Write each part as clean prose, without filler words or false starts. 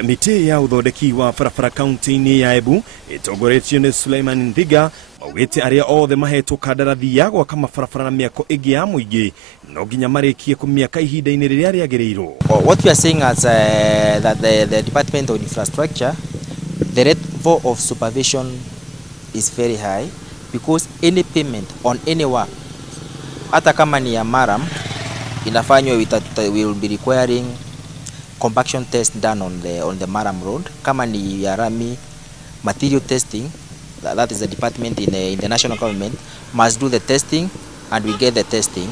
Kamiti ya uthondeki wa barabara kaunti-ini ya Embu itongoretio ni Suleiman Ndiga maugite aria othe mahetwo kandarathi ya gwaka mabarabara na miako ingi ya muingi no nginya marikie kumiaka ihinda-ini riria riagirirwo. What we are saying as that the Department of Infrastructure, the level of supervision is very high because any payment on any work, hata kama ni ya maram, inafanywa will be requiring compaction test done on the maram road. Kama ni ya rami, material testing, that is the department in the national government must do the testing and we get the testing.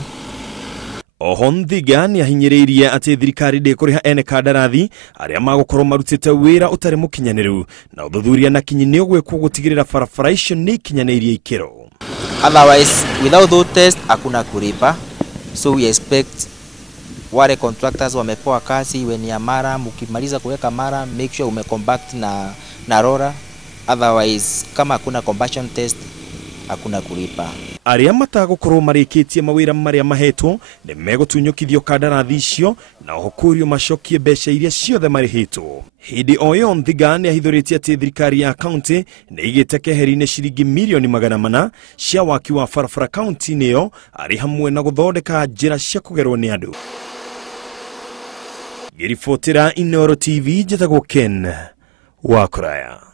Ndiga ni ahinyiriirie ati thirikari ndikuriha ene kandarathi aria magukorwo marutite wira utari mukinyaniru na uthuthuria na kinyi ni ogwekwo gutigirira barabara icio ni kinyanirie ikiro. Otherwise, without those tests hakuna kulipa. So we expect wale contractors wamepewa kazi weni ya mara, mukimaliza kuweka mara, make sure umecompact na rora. Otherwise, kama hakuna compaction test, hakuna kulipa. Aria matagukorwo marikitie mawira maria mahetwo ni megutunyukithio kandarathi icio na ohokurio macokie mbeca iria ciothe marihitwo. Hindi oyo Ndiga ni ahithuritie ati thirikari ya county ni igite keheri-ini ciringi milioni 400 cia waki wa barabara county-ini iyo ari hamwe na guthondeka njira cia kugerwo ni andu. Ngiribotera Inooro TV, njitagwo Ken wa Kuraya.